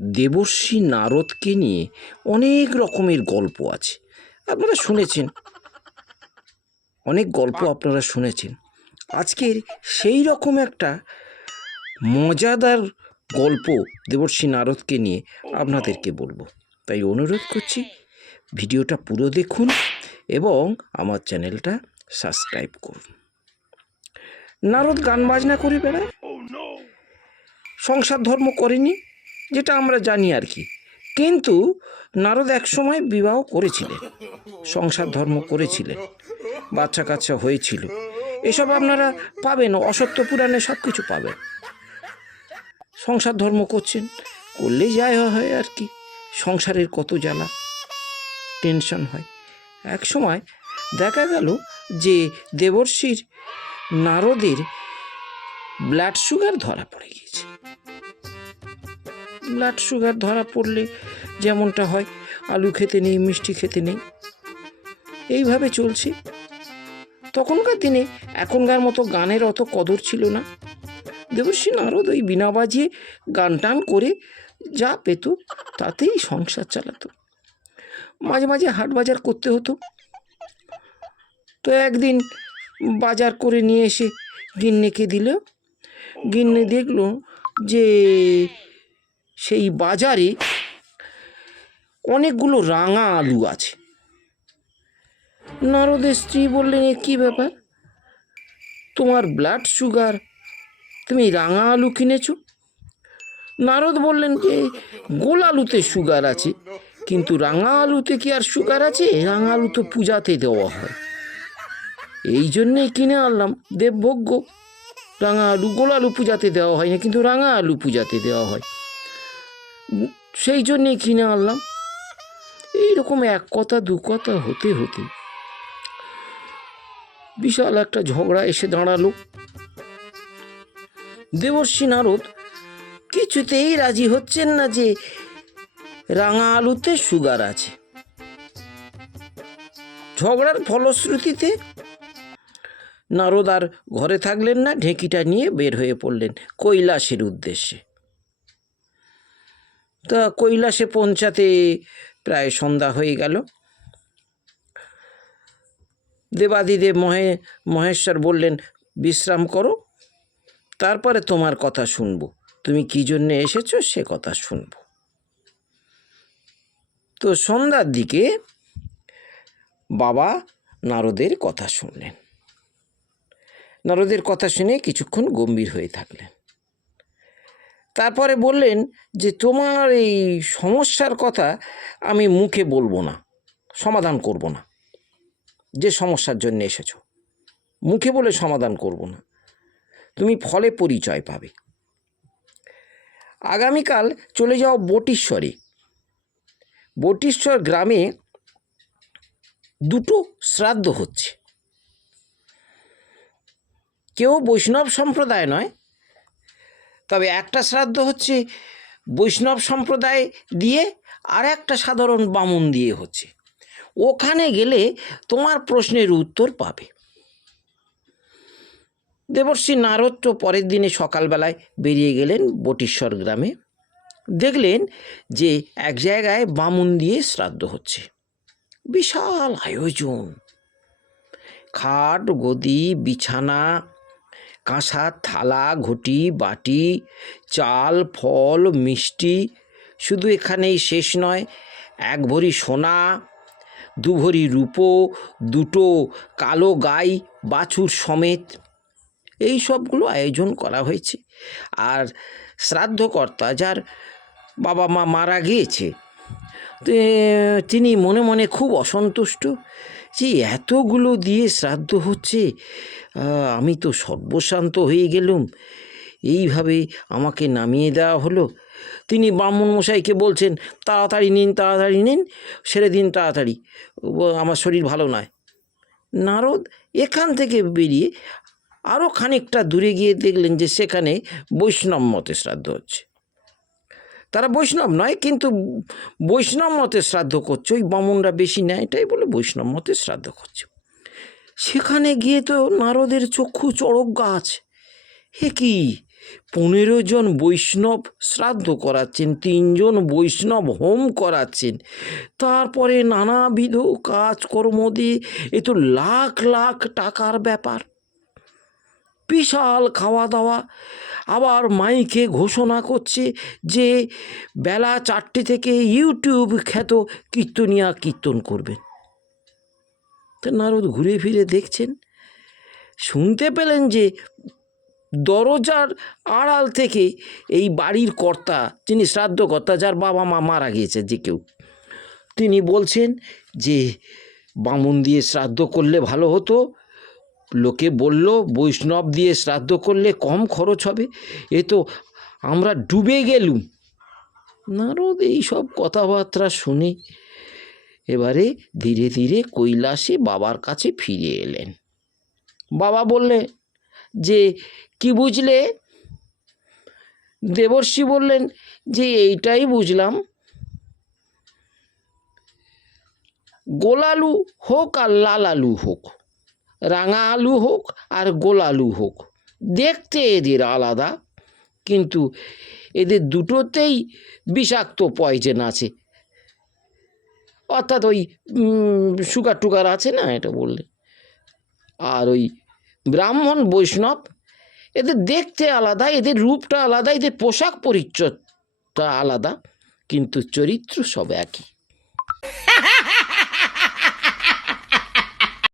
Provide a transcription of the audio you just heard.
দেবর্ষী নারদকে নিয়ে অনেক রকমের গল্প আছে। আপনারা শুনেছেন। অনেক গল্প আপনারা শুনেছেন। আজকের সেই রকম একটা মজাদার গল্প দেবর্ষী নারদকে নিয়ে আপনাদেরকে বলব। তাই অনুরোধ করছি, ভিডিওটা পুরো দেখুন এবং আমার চ্যানেলটা সাবস্ক্রাইব করুন। নারদ গান বাজনা করে বেড়ায়। সংসার ধর্ম করেনি। যেটা আমরা জানি আর কি। কিন্তু নারদ একসময় বিবাহ করেছিলেন, সংসার ধর্ম করেছিলেন বাচ্চা কাচ্চা হয়েছিল। এসব আপনারা পাবেন, অসত্য পুরাণে সব কিছু পাবেন। সংসার ধর্ম করছেন করলেই যায় হয় আর কি, সংসারের কত জ্বালা টেনশন হয়। এক সময় দেখা গেল যে দেবর্ষীর নারদের ব্লাড সুগার ধরা পড়ে গিয়েছে। ব্লাড সুগার ধরা পড়লে যেমনটা হয়, আলু খেতে নেই, মিষ্টি খেতে নেই। এইভাবে চলছে। তখনকার দিনে এখনকার মতো গানের অত কদর ছিল না। দেবশ্রী নারদ ওই বিনা বাজিয়ে গান টান করে যা পেত, তাতেই সংসার চালাতো। মাঝে মাঝে হাট বাজার করতে হতো। তো একদিন বাজার করে নিয়ে এসে গিন্নিকে দিল। গিন্নি দেখল যে সেই বাজারে অনেকগুলো রাঙা আলু আছে। নারদের স্ত্রী বললেন, এ কী ব্যাপার? তোমার ব্লাড সুগার তুমি রাঙা আলু কিনেছো? নারদ বললেন যে গোল আলুতে সুগার আছে, কিন্তু রাঙা আলুতে কি আর সুগার আছে? রাঙা আলু তো পূজাতে দেওয়া হয়। এই জন্যেই কিনে আনলাম, দেবভোগ্য। রাঙা আলু, গোল আলু পূজাতে দেওয়া হয় না কিন্তু রাঙা আলু পূজাতে দেওয়া হয়। সেই জন্যেই কিনে আনলাম। এইরকম এক কথা, দু কথা হতে হতে বিশাল একটা ঝগড়া এসে দাঁড়াল। দেবর্ষী নারদ কিছুতেই রাজি হচ্ছেন না যে রাঙা আলুতে সুগার আছে। ঝগড়ার ফলশ্রুতিতে নারদ আর ঘরে থাকলেন না, ঢেঁকিটা নিয়ে বের হয়ে পড়লেন কৈলাসের উদ্দেশ্যে। তা কৈলাসে পৌঁছাতে প্রায় সন্ধ্যা হয়ে গেল। দেবাদিদেব মহে, মহেশ্বর বললেন, বিশ্রাম করো, তারপরে তোমার কথা শুনব। তুমি কী জন্যে এসেছ সে কথা শুনব। তো সন্ধ্যার দিকে বাবা নারদের কথা শুনলেন। নারদের কথা শুনে কিছুক্ষণ গম্ভীর হয়ে থাকলেন। তারপরে বললেন যে, তোমার এই সমস্যার কথা আমি মুখে বলব না, সমাধান করব না। যে সমস্যার জন্য এসেছ, মুখে বলে সমাধান করব না। তুমি ফলে পরিচয় পাবে। আগামীকাল চলে যাও বটিশ্বরে। বটিশ্বর গ্রামে দুটো শ্রাদ্ধ হচ্ছে। কেউ বৈষ্ণব সম্প্রদায় নয় তবে একটা শ্রাদ্ধ হচ্ছে বৈষ্ণব সম্প্রদায় দিয়ে আর একটা সাধারণ বামুন দিয়ে হচ্ছে। ওখানে গেলে তোমার প্রশ্নের উত্তর পাবে। দেবর্ষী নারদ তো পরের দিনে সকালবেলায় বেরিয়ে গেলেন বটিশ্বর গ্রামে। দেখলেন যে এক জায়গায় বামুন দিয়ে শ্রাদ্ধ হচ্ছে। বিশাল আয়োজন। খাট, গদি, বিছানা কাঁসার থালা, ঘটি, বাটি, চাল, ফল, মিষ্টি। শুধু এখানেই শেষ নয়, এক ভরি সোনা, দু ভরি রূপো, দুটো কালো গাই, বাছুর সমেত। এই সবগুলো আয়োজন করা হয়েছে। আর শ্রাদ্ধকর্তা যার বাবা মা মারা গিয়েছে তিনি মনে মনে খুব অসন্তুষ্ট। যে এতগুলো দিয়ে শ্রাদ্ধ হচ্ছে আমি তো সর্বশান্ত হয়ে গেলুম। এইভাবে আমাকে নামিয়ে দেওয়া হলো। তিনি ব্রাহ্মণ মশাইকে বলছেন, তাড়াতাড়ি নিন তাড়াতাড়ি নিন, সেরে দিন তাড়াতাড়ি। আমার শরীর ভালো নয়। নারদ এখান থেকে বেরিয়ে আরও খানিকটা দূরে গিয়ে দেখলেন যে সেখানে বৈষ্ণব মতে শ্রাদ্ধ হচ্ছে। তারা বৈষ্ণব নয়, কিন্তু বৈষ্ণব মতে শ্রাদ্ধ করছে। ওই বামুনরা বেশি নেয়, এটাই বলে বৈষ্ণব মতে শ্রাদ্ধ করছে। সেখানে গিয়ে তো নারদের চক্ষু চড়ক গাছ। হে কি? পনেরো জন বৈষ্ণব শ্রাদ্ধ করাচ্ছেন, তিনজন বৈষ্ণব হোম করাচ্ছেন। তারপরে নানাবিধ কাজকর্ম দিয়ে, এ তো লাখ লাখ টাকার ব্যাপার। বিশাল খাওয়া দাওয়া আবার মাইকে ঘোষণা করছে যে বেলা চারটে থেকে ইউটিউব খ্যাত কীর্তনিয়া কীর্তন করবেন। তা নারদ ঘুরে ফিরে দেখছেন, শুনতে পেলেন যে দরজার আড়াল থেকে এই বাড়ির কর্তা, যিনি শ্রাদ্ধকর্তা যার বাবা মা মারা গিয়েছে, যে কেউ। তিনি বলছেন যে বামুন দিয়ে শ্রাদ্ধ করলে ভালো হতো লোকে বলল, বৈষ্ণব দিয়ে শ্রাদ্ধ করলে কম খরচ হবে? এ তো আমরা ডুবে গেলুম। নারদ এইসব কথাবার্তা শুনে এবারে ধীরে ধীরে কৈলাসে বাবার কাছে ফিরে এলেন। বাবা বললেন, যে কি বুঝলে? দেবর্ষি বললেন, যে এইটাই বুঝলাম। গোলালু হোক আর লাল আলু হোক রাঙা আলু হোক আর গোলালু হোক। দেখতে এদের আলাদা, কিন্তু এদের দুটোতেই বিষাক্ত পয়জেন আছে। অর্থাৎ ওই সুগার টুগার আছে না এটা বললে? আর ওই ব্রাহ্মণ, বৈষ্ণব, এদের দেখতে আলাদা, এদের রূপটা আলাদা, এদের পোশাক পরিচ্ছদটা আলাদা, কিন্তু চরিত্র সব একই।